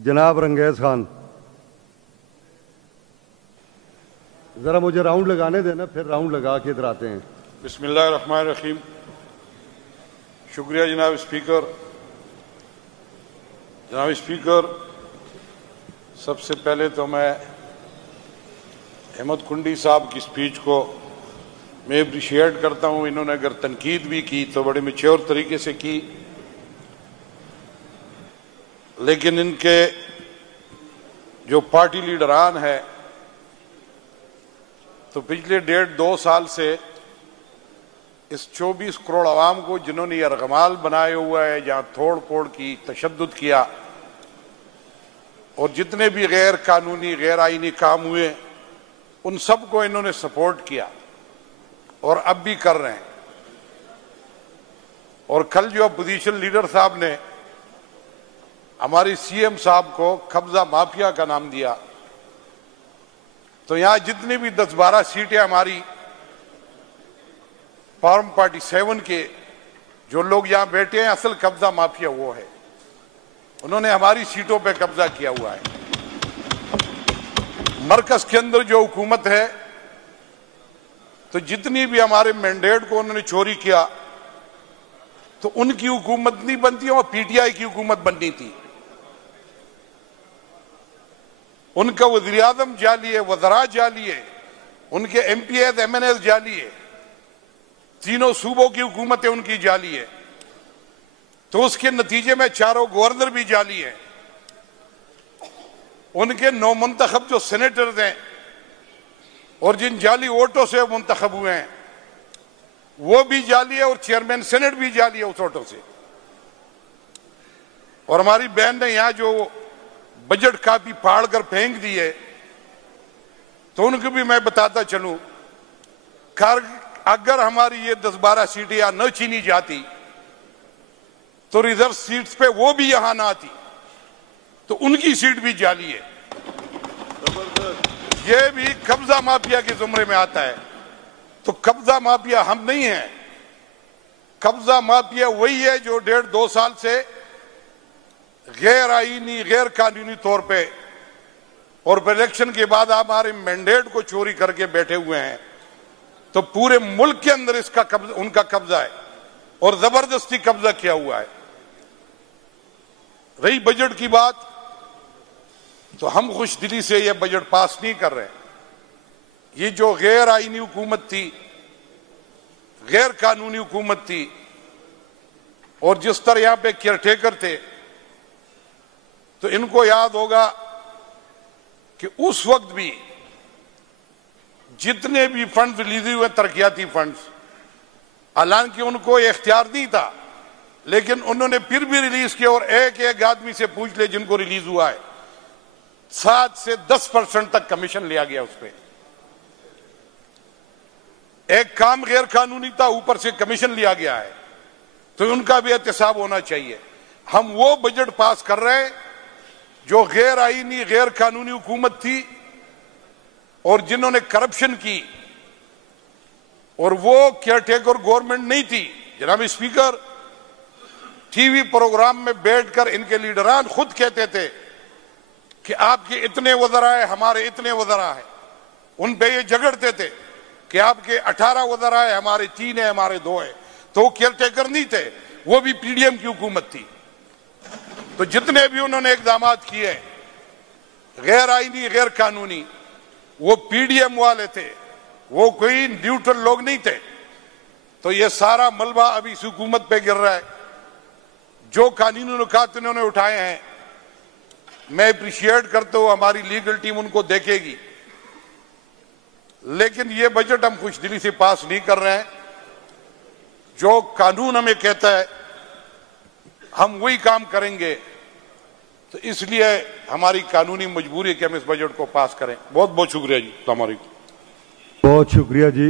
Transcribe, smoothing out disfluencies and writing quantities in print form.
जनाब रंगेज खान, जरा मुझे राउंड लगाने देना, फिर राउंड लगा के इधर आते हैं। बिस्मिल्लाहिर्रहमानिर्रहीम। शुक्रिया जनाब स्पीकर। जनाब स्पीकर, सबसे पहले तो मैं अहमद कुंडी साहब की स्पीच को मैं अप्रिशिएट करता हूँ। इन्होंने अगर तनकीद भी की तो बड़े मैच्योर तरीके से की, लेकिन इनके जो पार्टी लीडरान है तो पिछले 1.5-2 साल से इस 24 करोड़ आवाम को जिन्होंने ये रगमाल बनाए हुआ है, जहां तोड़ फोड़ की, तशद्दुद किया और जितने भी गैर कानूनी गैर आईनी काम हुए उन सब को इन्होंने सपोर्ट किया और अब भी कर रहे हैं। और कल जो अपोजिशन लीडर साहब ने हमारी सीएम साहब को कब्जा माफिया का नाम दिया, तो यहां जितनी भी 10-12 सीटें हमारी फॉर्म पार्टी 7 के जो लोग यहां बैठे हैं, असल कब्जा माफिया वो है। उन्होंने हमारी सीटों पे कब्जा किया हुआ है। मरकज के अंदर जो हुकूमत है, तो जितनी भी हमारे मैंडेट को उन्होंने चोरी किया, तो उनकी हुकूमत नहीं बनती और पीटीआई की हुकूमत बननी थी। उनका वज़ीर आज़म जाली है, वज़रा जाली है, उनके एमपीएस एमएनएस जाली है, तीनों सूबों की हुकूमतें उनकी जाली है। तो उसके नतीजे में चारों गवर्नर भी जाली है। उनके 9 मुंतखब जो सेनेटर्स हैं और जिन जाली वोटों से मुंतखब हुए हैं वो भी जाली है, और चेयरमैन सेनेट भी जाली है उस वोटों से। और हमारी बहन ने यहां जो बजट कापी फाड़ कर फेंक दी है, तो उनको भी मैं बताता चलूं, अगर हमारी ये 10-12 सीटें यहां न छीनी जाती तो रिजर्व सीट्स पे वो भी यहां ना आती, तो उनकी सीट भी जाली है। ये भी कब्जा माफिया के जुमरे में आता है। तो कब्जा माफिया हम नहीं है, कब्जा माफिया वही है जो 1.5-2 साल से गैर आईनी गैर कानूनी तौर पे और इलेक्शन के बाद आप हमारे मैंडेट को चोरी करके बैठे हुए हैं। तो पूरे मुल्क के अंदर इसका कब्जा, उनका कब्जा है और जबरदस्ती कब्जा किया हुआ है। रही बजट की बात, तो हम खुशदिली से यह बजट पास नहीं कर रहे। ये जो गैर आईनी हुकूमत थी, गैर कानूनी हुकूमत थी, और जिस तरह यहां पे केयरटेकर थे, तो इनको याद होगा कि उस वक्त भी जितने भी फंड रिलीज हुए तरक्याती फंड्स, हालांकि उनको इख्तियार नहीं था, लेकिन उन्होंने फिर भी रिलीज किया। और एक आदमी से पूछ ले जिनको रिलीज हुआ है, 7 से 10% तक कमीशन लिया गया उस पर। एक काम गैर कानूनी था, ऊपर से कमीशन लिया गया है, तो उनका भी एहतसाब होना चाहिए। हम वो बजट पास कर रहे हैं जो गैर आईनी गैर कानूनी हुकूमत थी और जिन्होंने करप्शन की, और वो केयरटेकर गवर्नमेंट नहीं थी। जनाब स्पीकर, टीवी प्रोग्राम में बैठकर इनके लीडरान खुद कहते थे कि आपके इतने वज़रा है, हमारे इतने वज़रा है। उन पे ये झगड़ते थे कि आपके 18 वज़रा है, हमारे 3 है, हमारे 2 है। तो वो केयरटेकर नहीं थे, वो भी पीडीएम की हुकूमत थी। तो जितने भी उन्होंने इक़दाम किए गैर आईनी गैर कानूनी, वो पीडीएम वाले थे, वो कोई न्यूट्रल लोग नहीं थे। तो ये सारा मलबा अभी इस हुकूमत पे गिर रहा है। जो कानूनी नुकात इन्होंने उठाए हैं, मैं अप्रिशिएट करता हूं, हमारी लीगल टीम उनको देखेगी, लेकिन ये बजट हम खुशदिली से पास नहीं कर रहे हैं। जो कानून हमें कहता है हम वही काम करेंगे, तो इसलिए हमारी कानूनी मजबूरी है कि हम इस बजट को पास करें। बहुत बहुत शुक्रिया जी। अस्सलाम वालेकुम। बहुत शुक्रिया जी।